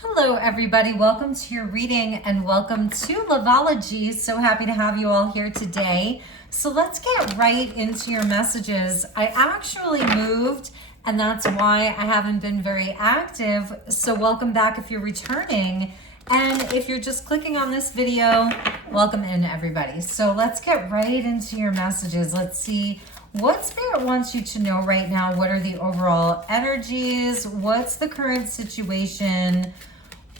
Hello, everybody. Welcome to your reading and welcome to Loveology. So happy to have you all here today. So let's get right into your messages. I actually moved, and that's why I haven't been very active. So welcome back if you're returning. And if you're just clicking on this video, welcome in, everybody. So let's get right into your messages. Let's see what Spirit wants you to know right now. What are the overall energies? What's the current situation?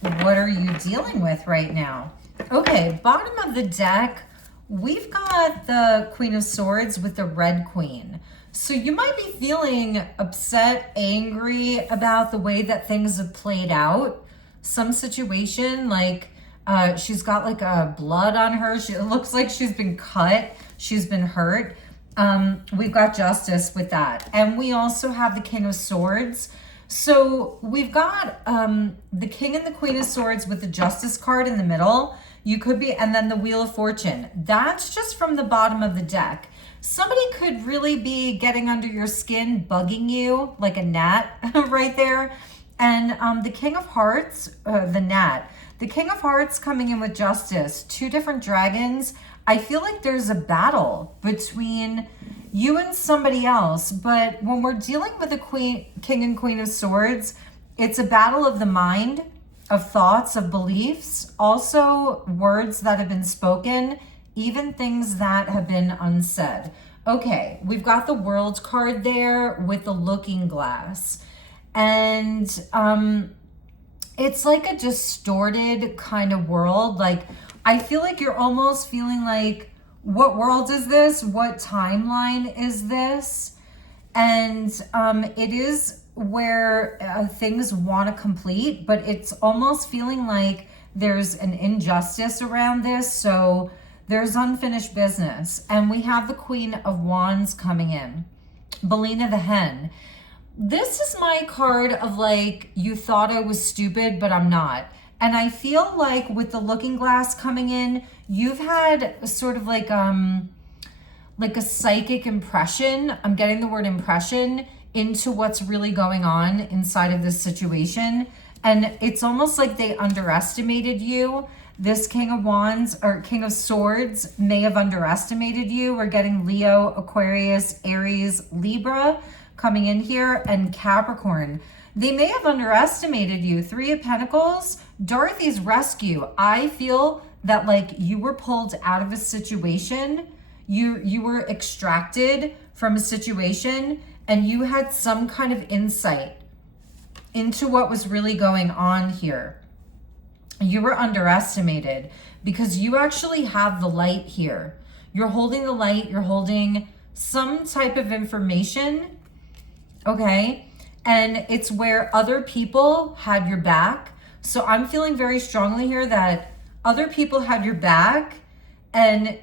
What are you dealing with right now? Okay, bottom of the deck, we've got the Queen of Swords with the Red Queen. So you might be feeling upset, angry about the way that things have played out. Some situation, like she's got like a blood on her. It looks like she's been cut. She's been hurt. We've got Justice with that. And we also have the King of Swords. So we've got the King and the Queen of Swords with the Justice card in the middle. You could be, and then the Wheel of Fortune. That's just from the bottom of the deck. Somebody could really be getting under your skin, bugging you like a gnat right there. And the King of Hearts, the gnat. The King of Hearts coming in with Justice. Two different dragons. I feel like there's a battle between you and somebody else, but when we're dealing with the King and Queen of Swords, it's a battle of the mind, of thoughts, of beliefs, also words that have been spoken, even things that have been unsaid. Okay, we've got the World card there with the Looking Glass. And it's like a distorted kind of world. Like, I feel like you're almost feeling like, what world is this? What timeline is this? And it is where things want to complete, but it's almost feeling like there's an injustice around this. So there's unfinished business. And we have the Queen of Wands coming in, Belina the Hen. This is my card of like, you thought I was stupid, but I'm not. And I feel like with the Looking Glass coming in, you've had sort of like a psychic impression. I'm getting the word impression into what's really going on inside of this situation. And it's almost like they underestimated you. This King of Wands or King of Swords may have underestimated you. We're getting Leo, Aquarius, Aries, Libra coming in here, and Capricorn. They may have underestimated you. Three of Pentacles, Dorothy's rescue. I feel that like you were pulled out of a situation. You were extracted from a situation and you had some kind of insight into what was really going on here. You were underestimated because you actually have the light here. You're holding the light. You're holding some type of information. Okay. And it's where other people had your back. So I'm feeling very strongly here that other people had your back. And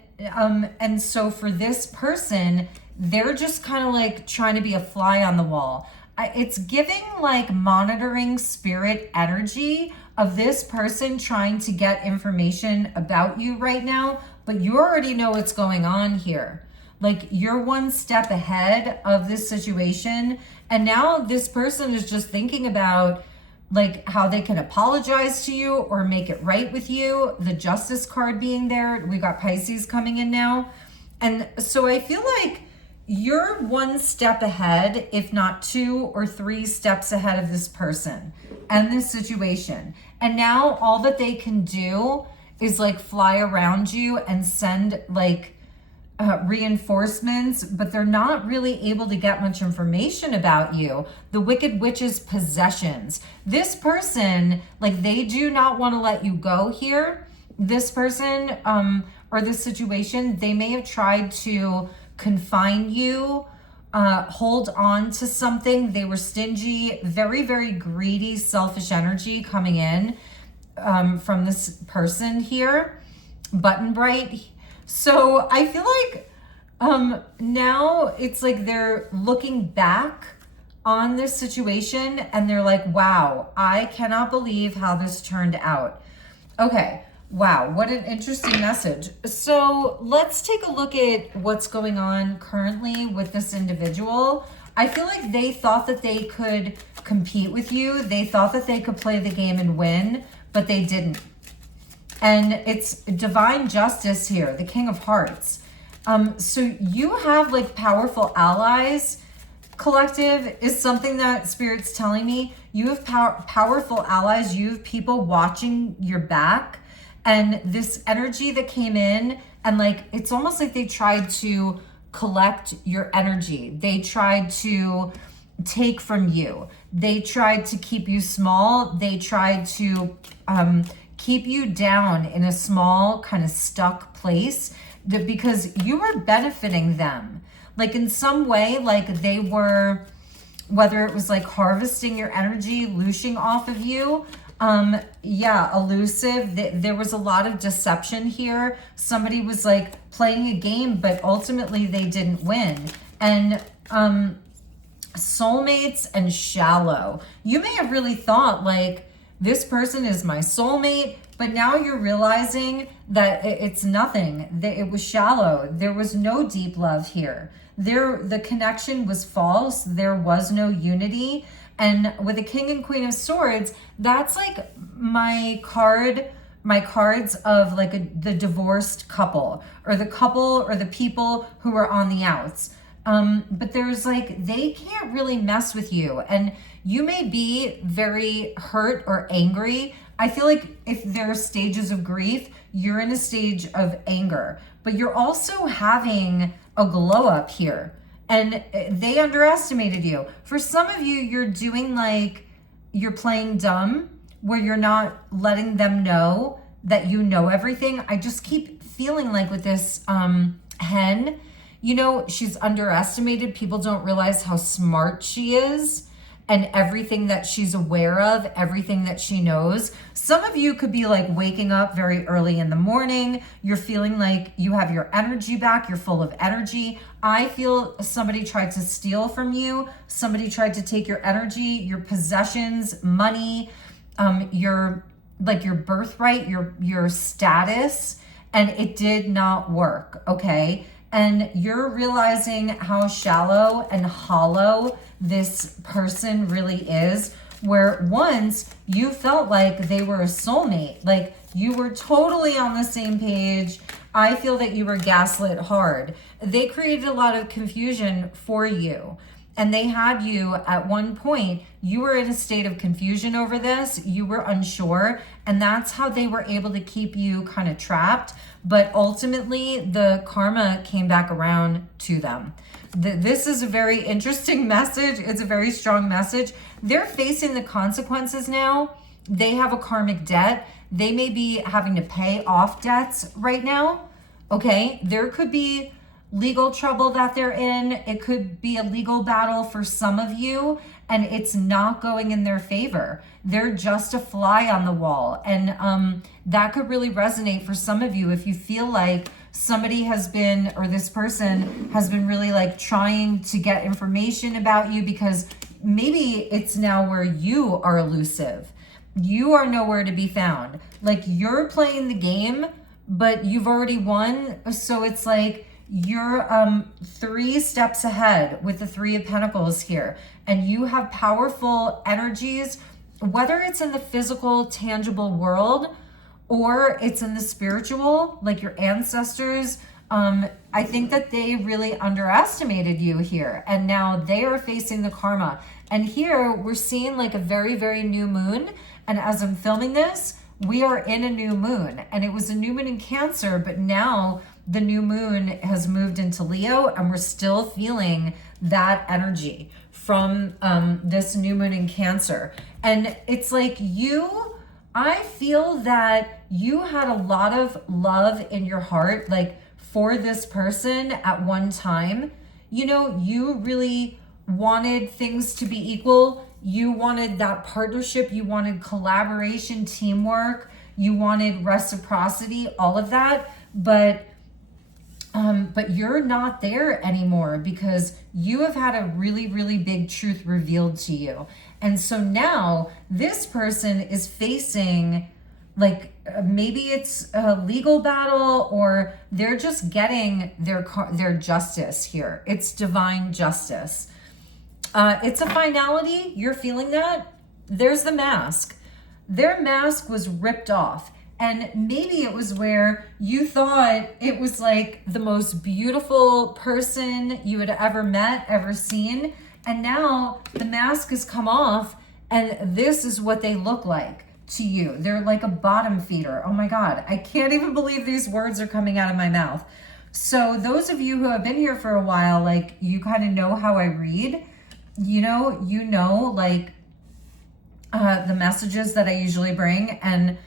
so for this person, they're just kind of like trying to be a fly on the wall. It's giving like monitoring spirit energy of this person trying to get information about you right now. But you already know what's going on here. Like you're one step ahead of this situation. And now this person is just thinking about like how they can apologize to you or make it right with you. The Justice card being there. We got Pisces coming in now. And so I feel like you're one step ahead, if not 2 or 3 steps ahead of this person and this situation. And now all that they can do is like fly around you and send like reinforcements, but they're not really able to get much information about you. The Wicked Witch's possessions. This person, like they do not want to let you go here. This person or this situation, they may have tried to confine you, hold on to something. They were stingy, very, very greedy, selfish energy coming in from this person here. Button Bright. So I feel like now it's like they're looking back on this situation and they're like, wow, I cannot believe how this turned out. Okay, wow, what an interesting message. So let's take a look at what's going on currently with this individual. I feel like they thought that they could compete with you. They thought that they could play the game and win, but they didn't. And it's divine justice here, the King of Hearts. So you have like powerful allies. Collective is something that Spirit's telling me. You have powerful allies. You have people watching your back. And this energy that came in, and like, it's almost like they tried to collect your energy. They tried to take from you. They tried to keep you small. They tried to keep you down in a small kind of stuck place because you were benefiting them. Like in some way, like they were, whether it was like harvesting your energy, looshing off of you, elusive. There was a lot of deception here. Somebody was like playing a game, but ultimately they didn't win. And soulmates and shallow. You may have really thought like, this person is my soulmate, but now you're realizing that it's nothing. That it was shallow. There was no deep love here. The connection was false. There was no unity. And with the King and Queen of Swords, that's like my cards of like the divorced couple or the people who are on the outs. But there's like, they can't really mess with you. And you may be very hurt or angry. I feel like if there are stages of grief, you're in a stage of anger, but you're also having a glow up here. And they underestimated you. For some of you, you're doing like, you're playing dumb, where you're not letting them know that you know everything. I just keep feeling like with this hen, you know, she's underestimated. People don't realize how smart she is and everything that she's aware of, everything that she knows. Some of you could be like waking up very early in the morning. You're feeling like you have your energy back. You're full of energy. I feel somebody tried to steal from you. Somebody tried to take your energy, your possessions, money, your birthright, your status, and it did not work, okay? And you're realizing how shallow and hollow this person really is, where once you felt like they were a soulmate, like you were totally on the same page. I feel that you were gaslit hard. They created a lot of confusion for you. And they had you at one point, you were in a state of confusion over this. You were unsure. And that's how they were able to keep you kind of trapped. But ultimately, the karma came back around to them. This is a very interesting message. It's a very strong message. They're facing the consequences now. They have a karmic debt. They may be having to pay off debts right now. Okay, there could be legal trouble that they're in. It could be a legal battle for some of you, and it's not going in their favor. They're just a fly on the wall. And that could really resonate for some of you if you feel like somebody has been, or this person has been really like trying to get information about you, because maybe it's now where you are elusive. You are nowhere to be found. Like you're playing the game, but you've already won. So it's like, you're 3 steps ahead with the 3 of Pentacles here, and you have powerful energies, whether it's in the physical, tangible world, or it's in the spiritual, like your ancestors. I think that they really underestimated you here, and now they are facing the karma. And here we're seeing like a very, very new moon. And as I'm filming this, we are in a new moon, and it was a new moon in Cancer, but now the new moon has moved into Leo, and we're still feeling that energy from this new moon in Cancer. And it's like I feel that you had a lot of love in your heart, like for this person at one time. You know, you really wanted things to be equal. You wanted that partnership. You wanted collaboration, teamwork. You wanted reciprocity, all of that. But you're not there anymore because you have had a really, really big truth revealed to you. And so now this person is facing like maybe it's a legal battle, or they're just getting their justice here. It's divine justice. It's a finality. You're feeling that. There's the mask. Their mask was ripped off. And maybe it was where you thought it was like the most beautiful person you had ever met, ever seen. And now the mask has come off and this is what they look like to you. They're like a bottom feeder. Oh my God, I can't even believe these words are coming out of my mouth. So those of you who have been here for a while, like you kind of know how I read, you know, like the messages that I usually bring, and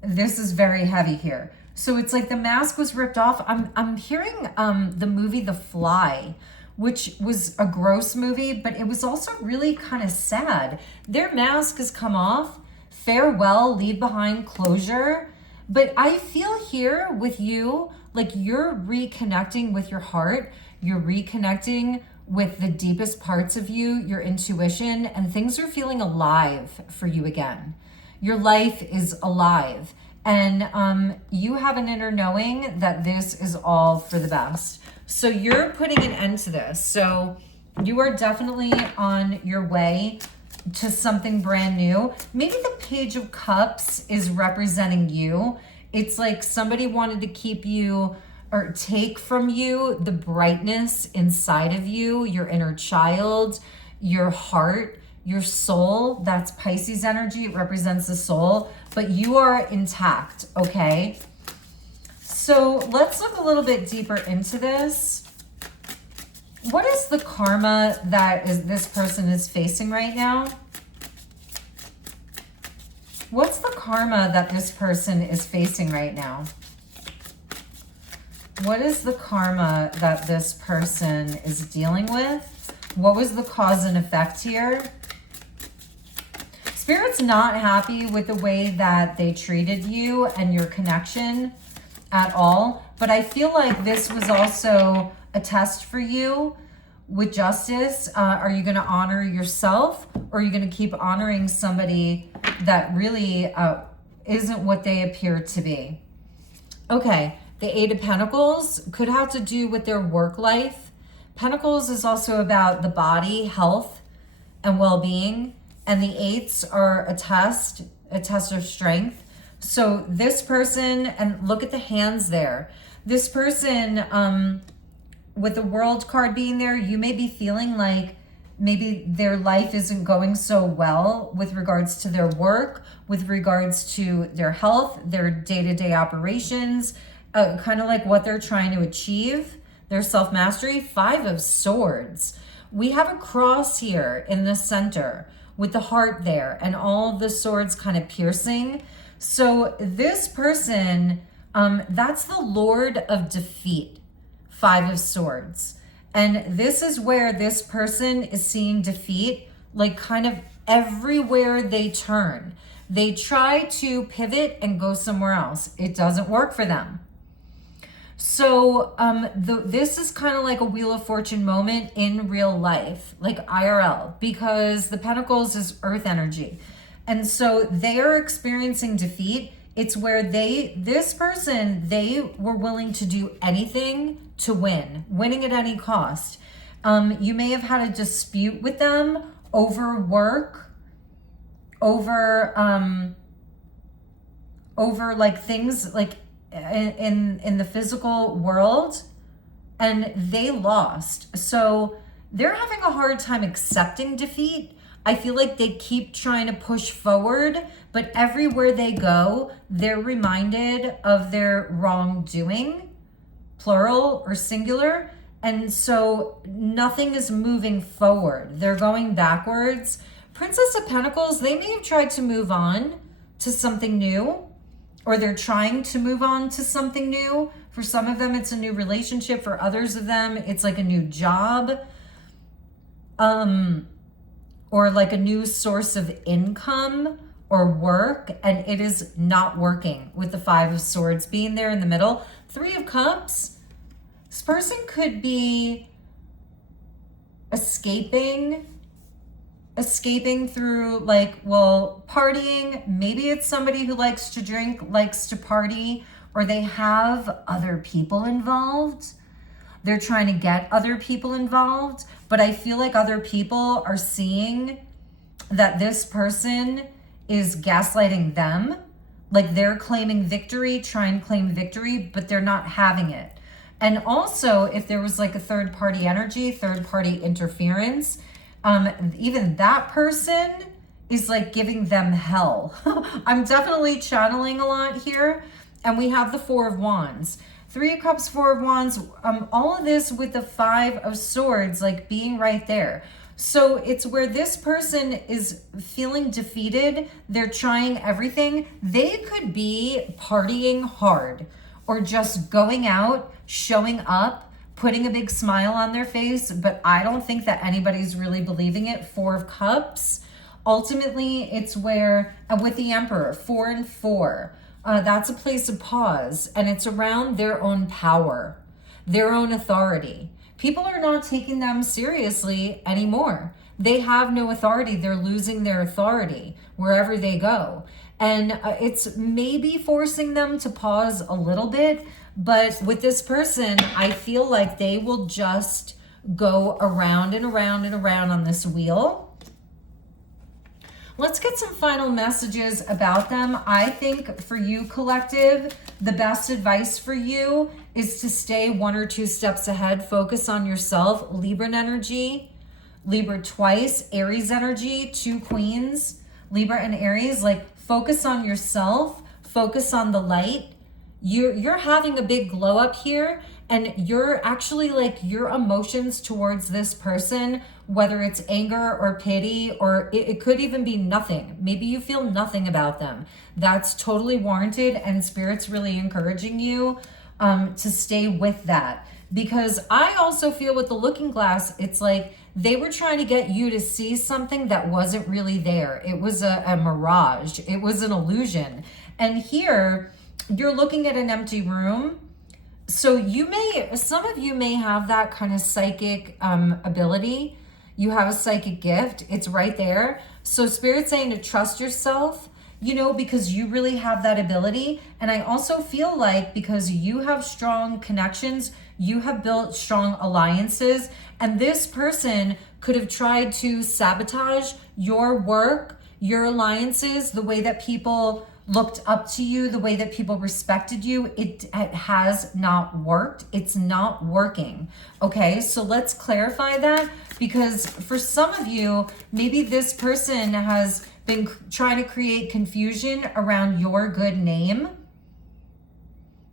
this is very heavy here. So it's like the mask was ripped off. I'm hearing the movie The Fly, which was a gross movie, but it was also really kind of sad. Their mask has come off. Farewell, leave behind closure. But I feel here with you, like you're reconnecting with your heart. You're reconnecting with the deepest parts of you, your intuition, and things are feeling alive for you again. Your life is alive, and you have an inner knowing that this is all for the best. So you're putting an end to this. So you are definitely on your way to something brand new. Maybe the Page of Cups is representing you. It's like somebody wanted to keep you or take from you the brightness inside of you, your inner child, your heart, your soul. That's Pisces energy. It represents the soul, but you are intact, okay? So let's look a little bit deeper into this. What is the karma that this person is facing right now? What's the karma that this person is facing right now? What is the karma that this person is dealing with? What was the cause and effect here? Spirit's not happy with the way that they treated you and your connection at all. But I feel like this was also a test for you with justice. Are you going to honor yourself, or are you going to keep honoring somebody that really isn't what they appear to be? Okay. The Eight of Pentacles could have to do with their work life. Pentacles is also about the body, health, and well-being. And the eights are a test of strength. So this person, and look at the hands there. This person, with the World card being there, you may be feeling like maybe their life isn't going so well with regards to their work, with regards to their health, their day-to-day operations, kind of like what they're trying to achieve, their self-mastery. Five of Swords. We have a cross here in the center with the heart there and all the swords kind of piercing. So this person, that's the Lord of Defeat, Five of Swords. And this is where this person is seeing defeat, like kind of everywhere they turn. They try to pivot and go somewhere else. It doesn't work for them. So this is kind of like a Wheel of Fortune moment in real life, like IRL, because the Pentacles is earth energy. And so they are experiencing defeat. It's where this person, they were willing to do anything to win, winning at any cost. You may have had a dispute with them over work, over like things like in the physical world, and they lost. So they're having a hard time accepting defeat. I feel like they keep trying to push forward, but everywhere they go, they're reminded of their wrongdoing, plural or singular. And so nothing is moving forward. They're going backwards. Princess of Pentacles, they may have tried to move on to something new, or they're trying to move on to something new. For some of them, it's a new relationship. For others of them, it's like a new job, or like a new source of income or work, and it is not working with the Five of Swords being there in the middle. Three of Cups, this person could be escaping through like, well, partying. Maybe it's somebody who likes to drink, likes to party, or they have other people involved. They're trying to get other people involved, but I feel like other people are seeing that this person is gaslighting them. Like they're claiming victory, trying to claim victory, but they're not having it. And also, if there was like a third party energy, third party interference, even that person is like giving them hell. I'm definitely channeling a lot here. And we have the Four of Wands. Three of Cups, Four of Wands, all of this with the Five of Swords, like being right there. So it's where this person is feeling defeated. They're trying everything. They could be partying hard or just going out, showing up, putting a big smile on their face. But I don't think that anybody's really believing it. Four of Cups. Ultimately, it's where, with the Emperor, 4 and 4, that's a place of pause. And it's around their own power, their own authority. People are not taking them seriously anymore. They have no authority. They're losing their authority wherever they go. And it's maybe forcing them to pause a little bit. But with this person, I feel like they will just go around and around and around on this wheel. Let's get some final messages about them. I think for you, collective, the best advice for you is to stay 1 or 2 steps ahead. Focus on yourself. Libra energy, Libra twice, Aries energy, 2 queens, Libra and Aries. Like focus on yourself, focus on the light. You're having a big glow up here, and you're actually like your emotions towards this person, whether it's anger or pity, or it could even be nothing. Maybe you feel nothing about them. That's totally warranted, and Spirit's really encouraging you to stay with that. Because I also feel with the Looking Glass, it's like they were trying to get you to see something that wasn't really there. It was a mirage. It was an illusion. And here, you're looking at an empty room. So some of you may have that kind of psychic ability. You have a psychic gift. It's right there. So Spirit's saying to trust yourself, because you really have that ability. And I also feel like because you have strong connections, you have built strong alliances, and this person could have tried to sabotage your work, your alliances, the way that people looked up to you, the way that people respected you. It has not worked. It's not working. Okay, so let's clarify that, because for some of you, maybe this person has been trying to create confusion around your good name.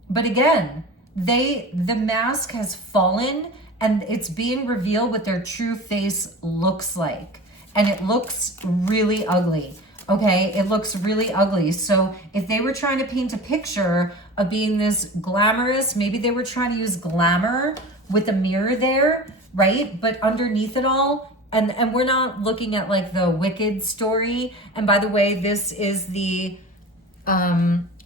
But again, the mask has fallen, and it's being revealed what their true face looks like. And it looks really ugly. Okay, it looks really ugly. So if they were trying to paint a picture of being this glamorous, maybe they were trying to use glamour with a mirror there, right? But underneath it all, and we're not looking at like the Wicked story. And by the way, this is the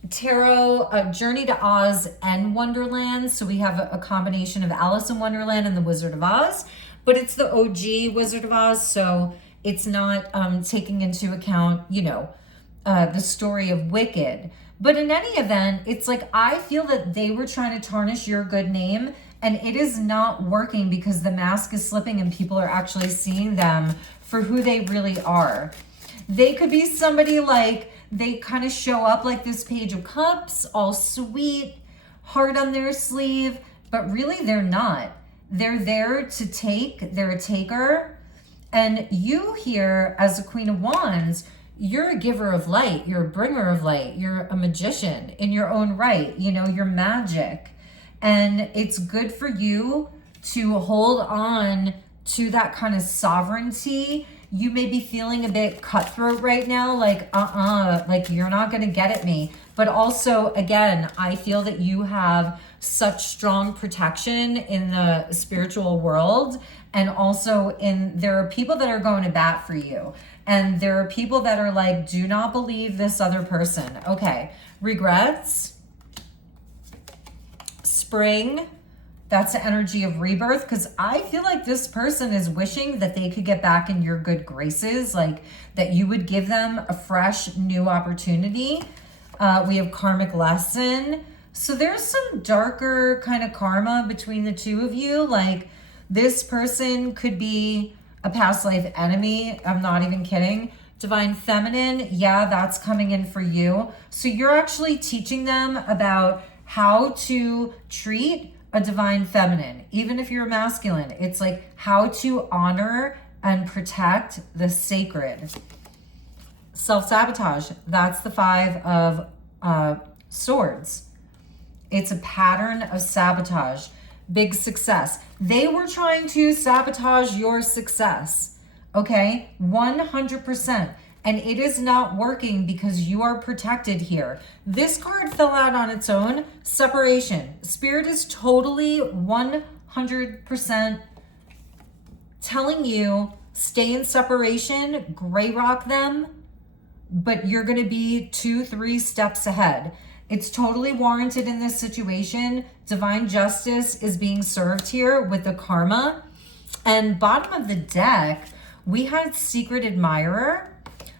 tarot Journey to Oz and Wonderland. So we have a combination of Alice in Wonderland and the Wizard of Oz, but it's the OG Wizard of Oz. So it's not taking into account, the story of Wicked. But in any event, it's like, I feel that they were trying to tarnish your good name, and it is not working because the mask is slipping and people are actually seeing them for who they really are. They could be somebody like, they kind of show up like this Page of Cups, all sweet, heart on their sleeve, but really they're not. They're there to take, they're a taker. And you here as a Queen of Wands, you're a giver of light. You're a bringer of light. You're a magician in your own right. You're magic. And it's good for you to hold on to that kind of sovereignty. You may be feeling a bit cutthroat right now, like, like you're not going to get at me. But also, again, I feel that you have such strong protection in the spiritual world. And also there are people that are going to bat for you. And there are people that are like, do not believe this other person. Okay, regrets. Spring, that's the energy of rebirth, because I feel like this person is wishing that they could get back in your good graces, like that you would give them a fresh new opportunity. We have karmic lesson. So there's some darker kind of karma between the two of you. Like This person could be a past life enemy. I'm not even kidding. Divine Feminine, yeah, that's coming in for you. So you're actually teaching them about how to treat a Divine Feminine. Even if you're a masculine, it's like how to honor and protect the sacred. Self-sabotage, that's the 5 of Swords. It's a pattern of sabotage. Big success. They were trying to sabotage your success, okay? 100%. And it is not working because you are protected here. This card fell out on its own. Separation. Spirit is totally 100% telling you, stay in separation, gray rock them, but you're going to be 2-3 steps ahead. It's totally warranted in this situation. Divine justice is being served here with the karma. And bottom of the deck, we had secret admirer.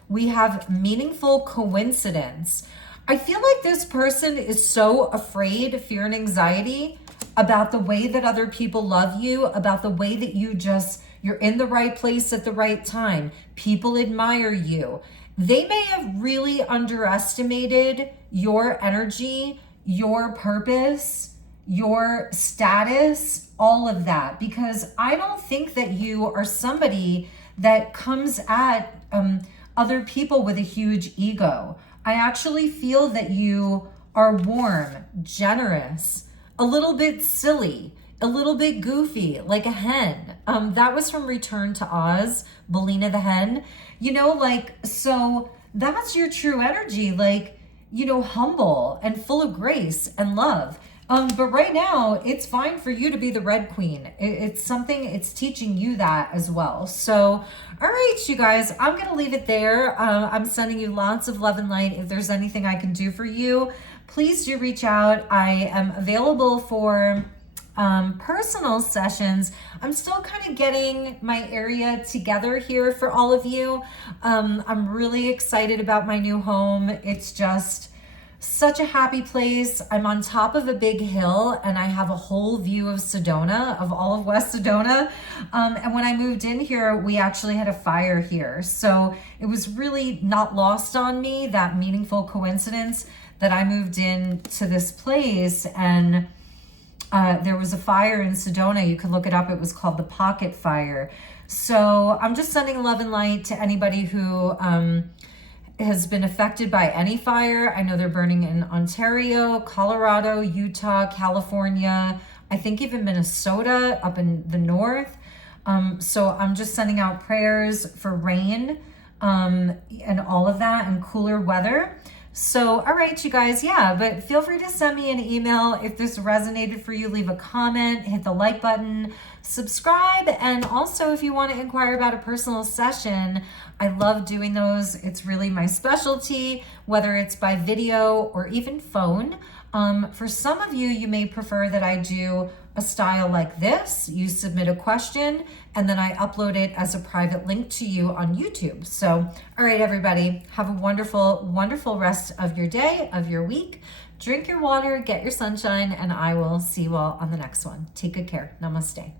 We have meaningful coincidence. I feel like this person is so afraid, fear and anxiety about the way that other people love you, about the way that you're in the right place at the right time. People admire you. They may have really underestimated your energy, your purpose, your status, all of that, because I don't think that you are somebody that comes at other people with a huge ego. I actually feel that you are warm, generous, a little bit silly, a little bit goofy, like a hen. That was from Return to Oz, Belina the hen. You know, like, so that's your true energy, like, you know, humble and full of grace and love. But right now, it's fine for you to be the Red Queen. It's something, it's teaching you that as well. So, all right, you guys, I'm going to leave it there. I'm sending you lots of love and light. If there's anything I can do for you, please do reach out. I am available for personal sessions. I'm still kind of getting my area together here for all of you. I'm really excited about my new home. It's just such a happy place. I'm on top of a big hill and I have a whole view of Sedona, of all of West Sedona. And when I moved in here, we actually had a fire here. So it was really not lost on me, that meaningful coincidence that I moved in to this place and there was a fire in Sedona. You can look it up. It was called the Pocket Fire. So I'm just sending love and light to anybody who has been affected by any fire. I know they're burning in Ontario, Colorado, Utah, California, I think even Minnesota up in the north. So I'm just sending out prayers for rain and all of that and cooler weather. So, all right, you guys, yeah, but feel free to send me an email. If this resonated for you, leave a comment, hit the like button, subscribe. And also, if you want to inquire about a personal session, I love doing those. It's really my specialty, whether it's by video or even phone. For some of you, you may prefer that I do a style like this. You submit a question and then I upload it as a private link to you on YouTube. So, all right, everybody, have a wonderful, wonderful rest of your day, of your week. Drink your water, get your sunshine, and I will see you all on the next one. Take good care. Namaste.